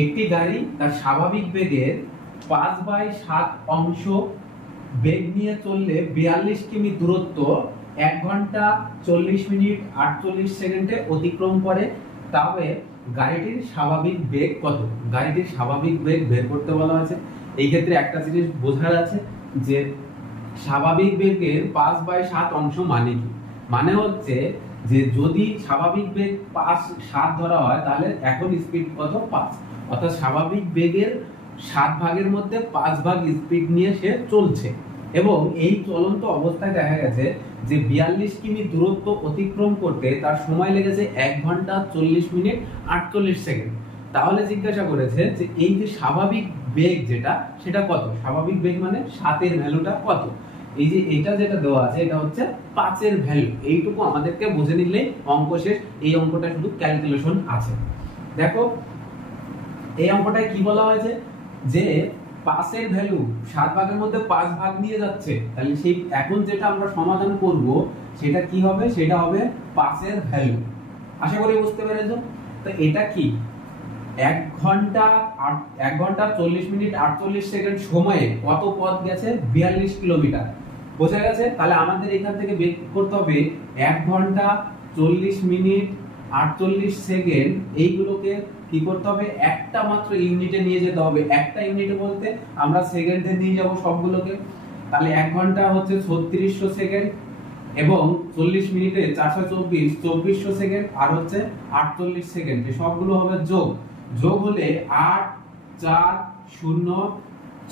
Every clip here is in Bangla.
একটি গাড়ি তার স্বাভাবিক বেগের 5/7 অংশ বেগ নিয়ে চললে 42 কিমি দূরত্ব 1 ঘন্টা 40 মিনিট 48 সেকেন্ডে অতিক্রম করে। তবে গাড়িটির স্বাভাবিক বেগ কত? গাড়িটির স্বাভাবিক বেগ বের করতে বলা আছে। এই ক্ষেত্রে একটা জিনিস বোঝার আছে যে স্বাভাবিক বেগের 5/7 অংশ মানে কি? মানে হচ্ছে যে যদি স্বাভাবিক বেগ 5/7 ধরা হয় তাহলে এখন স্পিড কত? 5। অর্থাৎ স্বাভাবিক বেগের 7 ভাগের মধ্যে 5 ভাগ স্পিড নিয়ে সে চলছে এবং এই চলন্ত অবস্থায় দেখা গেছে যে 42 কিমি দূরত্ব অতিক্রম করতে তার সময় লেগেছে 1 ঘন্টা 40 মিনিট 48 সেকেন্ড। তাহলে জিজ্ঞাসা করেছে যে এই যে স্বাভাবিক বেগ যেটা সেটা কত? স্বাভাবিক বেগ মানে 7 এর ভ্যালুটা কত? এই যে এটা যেটা দেওয়া আছে এটা হচ্ছে 5 এর ভ্যালু। এইটুকু আমাদেরকে বুঝে নিলেই অঙ্ক শেষ। এই অঙ্কটা শুধু ক্যালকুলেশন আছে। দেখো এই অঙ্কটায় কি বলা হয়েছে যে 5 এর ভ্যালু 7 ভাগের মধ্যে 5 ভাগ নিয়ে যাচ্ছে, তাহলে সেই এখন যেটা আমরা সমাধান করব সেটা কি হবে? সেটা হবে 5 এর ভ্যালু। আশা করি বুঝতে পেরেছো। তো এটা কি 1 ঘন্টা 40 মিনিট 48 সেকেন্ড সময়ে কত পথ গেছে? 42 কিলোমিটার। বোঝা গেছে? তাহলে আমাদের এখান থেকে বের করতে হবে 1 ঘন্টা 40 মিনিট 48 সেকেন্ড। এইগুলোকে কি করতে হবে? একটা মাত্র ইউনিটে নিয়ে যেতে হবে। একটা ইউনিটে বলতে আমরা সেকেন্ডে নিয়ে যাব সবগুলোকে। তাহলে 1 ঘন্টা হচ্ছে 3600 সেকেন্ড এবং 40 মিনিটে 424 2400 সেকেন্ড আর হচ্ছে 48 সেকেন্ড। সবগুলো হবে যোগ হলে 8 4 0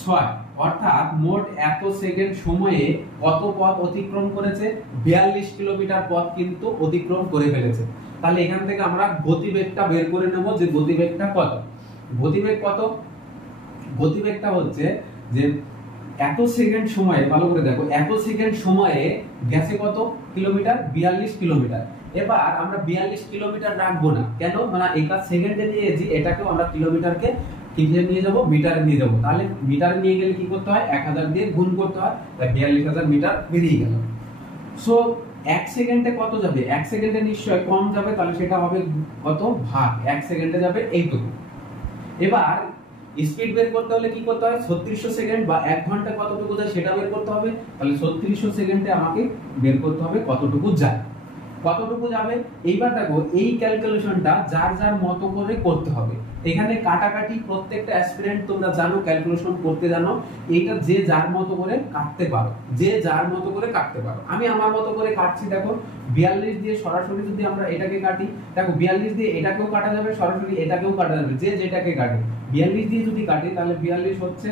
6, অর্থাৎ মোট এত সেকেন্ড সময়ে কত পথ অতিক্রম করেছে? 42 কিলোমিটার পথ কিন্তু অতিক্রম করে ফেলেছে। তাহলে এখান থেকে আমরা গতিবেগটা বের করে নেব যে গতিবেগটা কত। গতিবেগ কত? গতিবেগটা হচ্ছে যে এত সেকেন্ড সময়ে, ভালো করে দেখো, এত সেকেন্ড সময়ে গেছে কত কিলোমিটার? 42 কিলোমিটার। এবার আমরা 42 কিলোমিটার রাখবো না, কেন? মানে এটা সেকেন্ডে নিয়েছি, এটাকেও আমরা কিলোমিটারকে কিসে নিয়ে যাব? মিটারে নিয়ে যাব। তাহলে মিটারে নিয়ে গেলে কি করতে হয়? 1000 দিয়ে গুণ করতে হয়, তাই 42000 মিটার বেরিয়ে গেল। সো 1 সেকেন্ডে কত যাবে? 1 সেকেন্ডে নিশ্চয় কম যাবে, তাহলে সেটা হবে কত? ভাগ 1 সেকেন্ডে যাবে এইটুকু। এবার স্পিড বের করতে হলে কি করতে হয়? 3600 সেকেন্ড বা 1 ঘন্টা কতটুকু যায় সেটা বের করতে হবে। তাহলে 3600 সেকেন্ডে আমাকে বের করতে হবে কতটুকু যায়, কতটুকু যাবে। এইবার দেখো এই ক্যালকুলেশনটা যার যার মতো করে করতে হবে। এখানে কাটাকাটি প্রত্যেকটা অ্যাসপিরেন্ট তোমরা জানো, ক্যালকুলেশন করতে জানো। এইটা যে যার মতো করে কাটতে পারো, যে যার মতো করে কাটতে পারো। আমি আমার মতো করে কাটছি। দেখো 42 দিয়ে সরাসরি যদি আমরা এটাকে কাটি, দেখো 42 দিয়ে এটাকেও কাটা যাবে, সরাসরি এটাকেও কাটা যাবে, যে যেটাকে কাটে। 42 দিয়ে যদি কাটি তাহলে 42 হচ্ছে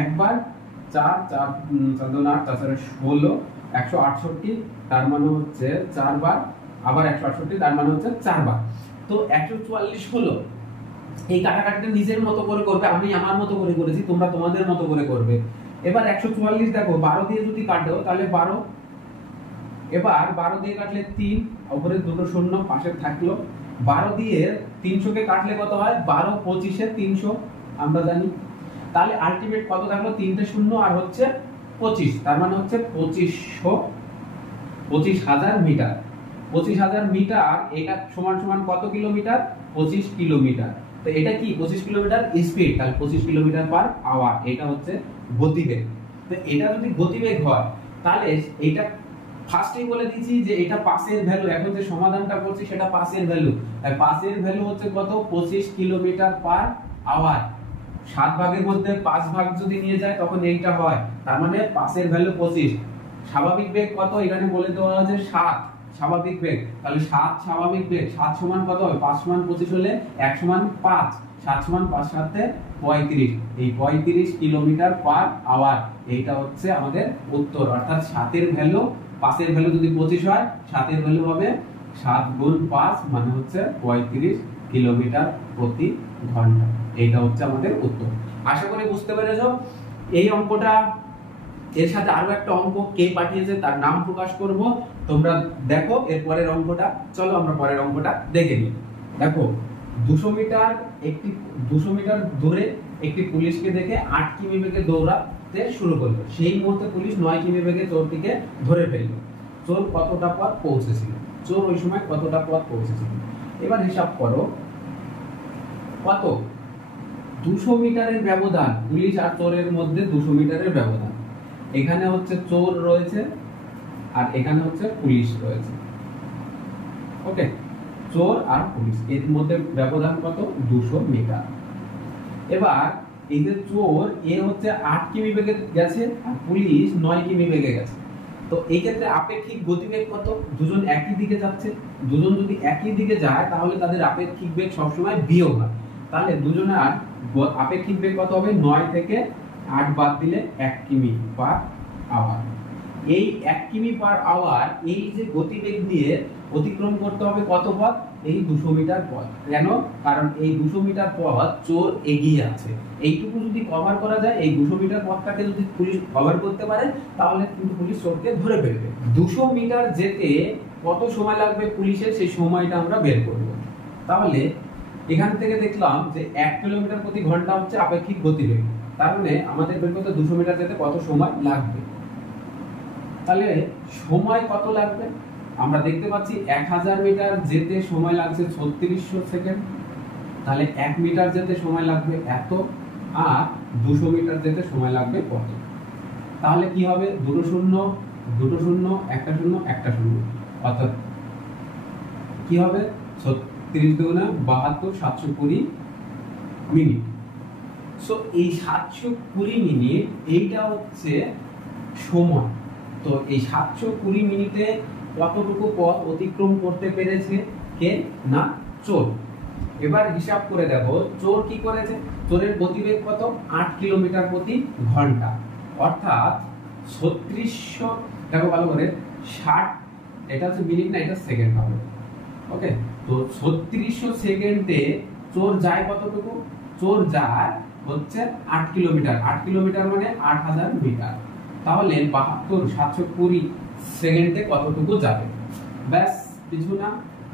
একবার 4 4 4 2 8 4 16 168, তার মানে হচ্ছে 4 বার, আবার 168 তার মানে হচ্ছে 4 বার। তো 144 হলো। এই কাটাকাটিটা নিজের মতো করে করবে, আমি আমার মতো করে করেছি, তোমরা তোমাদের মতো করে করবে। এবার 144 দেখো 12 দিয়ে যদি কাটো তাহলে 12, এবার 12 দিয়ে কাটলে 3, উপরে দুটো শূন্য পাশে থাকলো। 12 দিয়ে 300 কে কাটলে কত হয়? 12 25 এ 300 আমরা জানি। তাহলে আলটিমেট কত থাকলো? 3টে শূন্য আর হচ্ছে 25, তার মানে হচ্ছে 25000 মিটার। 25000 মিটার এটা সমান সমান কত কিলোমিটার? 25 কিলোমিটার। তো এটা কি 25 কিলোমিটার স্পিড, তাহলে 25 কিলোমিটার পার আওয়ার, এটা হচ্ছে গতিবেগ। তো এটা যদি গতিবেগ হয় তাহলে এটা ফার্স্টেই বলে দিয়েছি যে এটা পাসের ভ্যালু। এখন যে সমাধানটা করছি সেটা পাসের ভ্যালু, তাই পাসের ভ্যালু হচ্ছে কত? 25 কিলোমিটার পার আওয়ার। 7 ভাগের মধ্যে 5 ভাগ যদি নিয়ে যায় তখন এইটা হয়, তার মানে পাসের ভ্যালু 25। স্বাভাবিক বেগ কত? এখানে বলে দেওয়া আছে 7 স্বাভাবিক বেগ। তাহলে 7 স্বাভাবিক বেগ, 7 সমান কত হবে? 5 সমান 25 হলে 1 সমান 5, 7 সমান 5 7 35। এই 35 কিলোমিটার পার আওয়ার, এইটা হচ্ছে আমাদের উত্তর। অর্থাৎ 7 এর ভ্যালু, পাসের ভ্যালু যদি 25 হয়, 7 এর ভ্যালু হবে 7 গুণ 5 মানে হচ্ছে 35 কিলোমিটার প্রতি ঘন্টা। এইটা হচ্ছে আমাদের উত্তর। আশা করি বুঝতে পেরেছো। এই অঙ্কটা, এর সাথে আরো একটা অঙ্ক কে পাঠিয়েছে তার নাম প্রকাশ করব, তোমরা দেখো এর পরের অঙ্কটা। চলো আমরা পরের অঙ্কটা দেখে নিই। দেখো 200 মিটার দূরে একটি পুলিশকে দেখে 8 কিমি বেগে দৌড়াতে শুরু করলো। সেই মুহূর্তে পুলিশ 9 কিমি বেগে চোরটিকে ধরে ফেললো। চোর কতটা পথ পৌঁছেছিল? চোর ওই সময় কতটা পথ পৌঁছেছিল? এবার হিসাব করো কত 200 মিটারের ব্যবধান, পুলিশ আর চোরের মধ্যে 200 মিটারের ব্যবধান। এখানে হচ্ছে চোর রয়েছে আর এখানে হচ্ছে পুলিশ রয়েছে। ওকে, চোর আর পুলিশ এর মধ্যে ব্যবধান কত? 200 মিটার। এবার এই যে চোর এ হচ্ছে 8 কিমি বেগে গেছে আর পুলিশ 9 কিমি বেগে গেছে। তো এই ক্ষেত্রে আপেক্ষিক গতিবেগ কত? দুজন একই দিকে যাচ্ছে, দুজন যদি একই দিকে যায় তাহলে তাদের আপেক্ষিক বেগ সবসময় বিয়োগ হয়। তাহলে দুজনের আপেক্ষিক বেগ কত হবে? 9 থেকে 8 বাদ দিলে 1 কিমি পার আওয়ার। এই 1 কিমি পার আওয়ার এই যে গতিবেগ দিয়ে অতিক্রম করতে হবে কত পথ? এই 200 মিটার পথ। কেন? কারণ এই 200 মিটার পথ চোর এগিয়ে আছে। এইটুকু যদি কভার করা যায়, এই 200 মিটার পথটাকে যদি পুলিশ কভার করতে পারে তাহলে কিন্তু পুলিশ চোরকে ধরে ফেলবে। 200 মিটার যেতে কত সময় লাগবে পুলিশের, সেই সময়টা আমরা বের করব। তাহলে এখান থেকে দেখলাম যে 1 কিলোমিটার প্রতি ঘন্টা হচ্ছে আপেক্ষিক গতিবেগ। তার মানে আমাদের বের করতে 200 মিটার যেতে কত সময় লাগবে। তাহলে সময় কত লাগবে? আমরা দেখতে পাচ্ছি 1000 মিটার যেতে সময় লাগছে 3600 সেকেন্ড। তাহলে 1 মিটার যেতে সময় লাগবে এত, আর 200 মিটার যেতে সময় লাগবে কত। তাহলে কি হবে? দুটো শূন্য, দুটো শূন্য, একটা শূন্য, একটা শূন্য, অর্থাৎ কি হবে? 36 দুগুণে 72, 720 মিনিট। সো এই 720 মিনিট এইটা হচ্ছে সময়। তো এই 720 মিনিটে কতটুকু পথ অতিক্রম করতে পেরেছে কে? না, চোর। এবার হিসাব করে দেখো চোর কি করেছে। চোরের গতিবেগ কত? 8 কিলোমিটার প্রতি ঘন্টা, অর্থাৎ 3600, দেখো ভালো করে, 60, এটা হচ্ছে মিনিট না, এটা সেকেন্ড হবে। ওকে, তো 3600 সেকেন্ডে চোর যায় কতটুকু? চোর যায় হচ্ছে 8 কিলোমিটার। 8 কিলোমিটার মানে 8000 মিটার। তাহলে 72, 720 সেকেন্ডে কতটুকু যাবে? ব্যাস, কিছু না।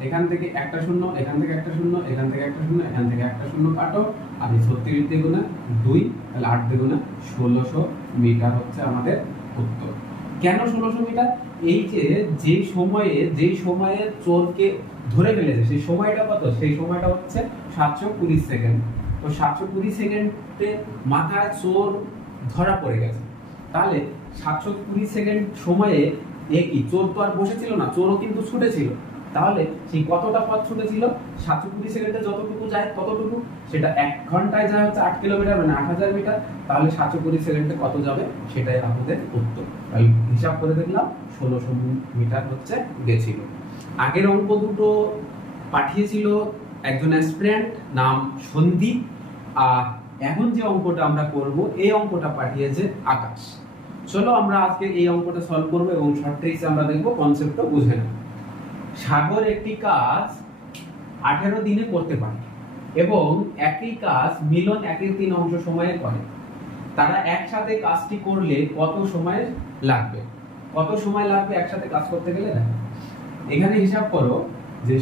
এখান থেকে একটা শূন্য, এখান থেকে একটা শূন্য, এখান থেকে একটা শূন্য, এখান থেকে একটা শূন্য কাটো, আর এই 36 দিয়ে গুণে 2, তাহলে 8 দিয়ে গুণে 1600 মিটার হচ্ছে আমাদের উত্তর। কেন 1600 মিটার? এই যে সময়ে চোরকে ধরে ফেলেছে সেই সময়টা কত? সেই সময়টা হচ্ছে 720 সেকেন্ড। তো 720 সেকেন্ডের মাথায় চোর ধরা পড়ে গেছে। তাহলে 720 সেকেন্ড সময়ে একই চোর তো আর বসেছিল না, চোরও কিন্তু ছুটেছিল। তাহলে সেই কতটা পথ ছুটেছিল? 720 সেকেন্ডে যতটুকু যায় ততটুকু, সেটা 1 ঘন্টায় যায় হচ্ছে 8 কিলোমিটার মানে 8000 মিটার। তাহলে 720 সেকেন্ডে কত যাবে সেটাই আমাদের উত্তর। তাহলে হিসাব করে দেখলাম 1600 মিটার হচ্ছে গেছিল। আগের অঙ্ক দুটো পাঠিয়েছিল একজন অ্যাসপিরেন্ট, নাম সন্দীপ। আর এখন যে অঙ্কটা আমরা করব এই অঙ্কটা পাঠিয়েছে আকাশ। চলো আমরা আজকে এই অঙ্কটা সলভ করব এবং শর্ট ট্রিক্স আমরা দেখব, কনসেপ্টটা বুঝে নেব। সাগর একটি কাজ 18 দিনে করতে পারে এবং একই কাজ মিলন 1/3 অংশ সময়ে করে। তারা একসাথে কাজটি করলে কত সময় লাগবে? কত সময় লাগবে একসাথে কাজ করতে গেলে? দেখো এখানে হিসাব করো যে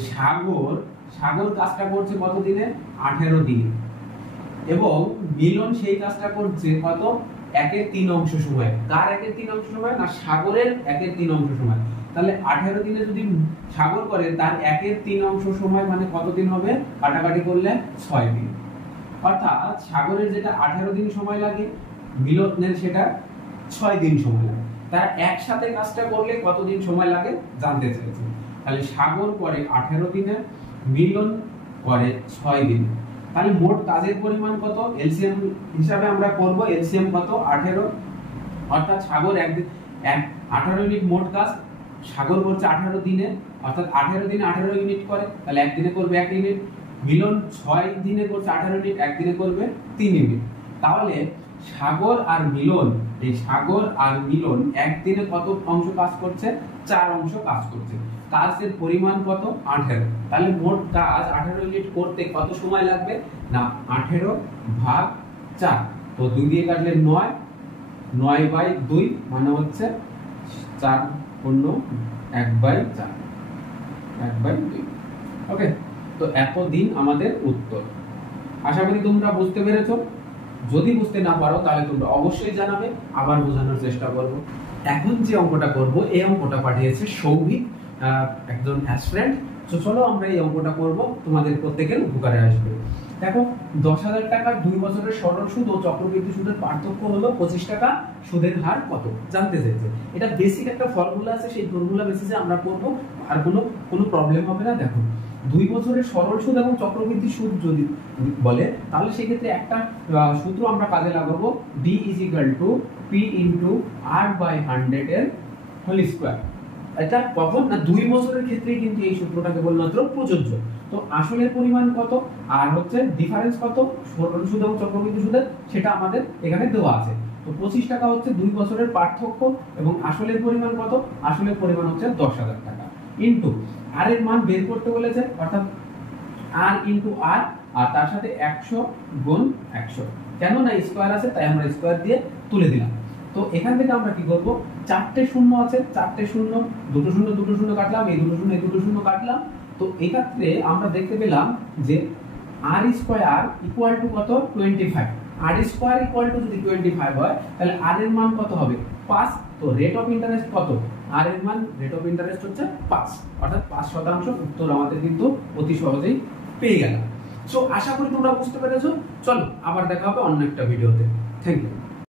সাগর কাজটা করছে কত দিনে? 18 দিনে। এবং মিলন সেই কাজটা করছে কত? 1/3 অংশ সময়। কার 1/3 অংশ সময়? না, সাগরের 1/3 অংশ সময়। তাহলে 18 দিনে যদি সাগর করে তার 1/3 অংশ সময় মানে কত দিন হবে? কাটাকাটি করলে 6 দিন। অর্থাৎ সাগরের যেটা 18 দিন সময় লাগে, মিলনের সেটা 6 দিন সময় লাগে। তারা একসাথে কাজটা করলে কতদিন সময় লাগে জানতে চেয়েছে। তাহলে সাগর করে 18 দিনে, মিলন করে 6 দিনে। তাহলে মোট কাজের পরিমাণ কত? এলসিএম হিসাবে আমরা করব। এলসিএম কত? 18। অর্থাৎ সাগর 18 ইউনিট মোট কাজ সাগর করছে 18 দিনে, অর্থাৎ 18 দিনে 18 ইউনিট করে, তাহলে একদিনে করবে 1 ইউনিট। মিলন 6 দিনে করছে 18 ইউনিট, একদিনে করবে 3 ইউনিট। তাহলে সাগর আর মিলন একদিনে কত অংশ কাজ করছে? 4 অংশ কাজ করছে। কাজের পরিমাণ কত? 18। তাহলে মোট কাজ 18 ইউনিট করতে কত সময় লাগবে? না, 18 ভাগ 4। তো 2 দিয়ে কাটলে 9, 9/2 মানে হচ্ছে 4 পূর্ণ 1/4, 1/2। ওকে, তো এত দিন আমাদের উত্তর। আশা করি তোমরা বুঝতে পেরেছো। যদি বুঝতে না পারো তাহলে তোমরা অবশ্যই জানাবে, আবার বোঝানোর চেষ্টা করব। এখন যে অঙ্কটা করব এই অঙ্কটা পাঠিয়েছে সৌভিক, একজন অ্যাসপিরেন্ট। তো চলো আমরা এই অঙ্কটা করব, তোমাদের প্রত্যেকের উপকারে আসবে। দেখো 10,000 টাকার 2 বছরের সরল সুদ ও চক্রবৃদ্ধি সুদের পার্থক্য হলো 25 টাকা, সুদের হার কত জানতে চাইছে। এটা বেসিক একটা ফর্মুলা আছে, সেই ফর্মুলা বেসিসে আমরা করব, আর কোনো প্রবলেম হবে না। দেখো 2 বছরের সরল সুদ এবং চক্রবৃদ্ধি সুদ যদি বলে, তাহলে সেই ক্ষেত্রে একটা সূত্র আমরা কাজে লাগাবো, d p r/100 এর হোল স্কয়ার। এটা কখন না 2 বছরের ক্ষেত্রে কিন্তু এই সূত্রটা কেবলমাত্র প্রযোজ্য। তো আসলের পরিমাণ কত আর হচ্ছে ডিফারেন্স কত সরল সুদ এবং চক্রবৃদ্ধি সুদের, সেটা আমাদের এখানে দেওয়া আছে। তো 25 টাকা হচ্ছে 2 বছরের পার্থক্য, এবং আসলের পরিমাণ কত, আসলের পরিমাণ হচ্ছে 10,000 টাকা, ইনটু আর এর মান বের করতে বলেছে, অর্থাৎ আর ইনটু আর, আর তার সাথে 100 গুণ 100, কেন না স্কয়ার আছে তাই আমরা স্কয়ার দিয়ে তুলে দিলাম। তো এখান থেকে আমরা কি করব, চারটে শূন্য আছে, চারটে শূন্য, দুটো শূন্য কাটলাম, এই দুটো শূন্য কাটলাম। তো এই ক্ষেত্রে আমরা দেখতে পেলাম যে আর স্কয়ার ইকুয়াল টু কত, 25। আর স্কয়ার ইকুয়াল টু যদি 25 হয়, তাহলে আর এর মান কত হবে, 5। তো রেট অফ ইন্টারেস্ট কত, আর এর মান রেট অফ ইন্টারেস্ট হচ্ছে 5, অর্থাৎ 5%। উত্তর আমাদের কিন্তু অতি সহজেই পেয়ে গেলাম। সো আশা করি তোমরা বুঝতে পেরেছো। চলো আবার দেখা হবে অন্য একটা ভিডিওতে। Thank you.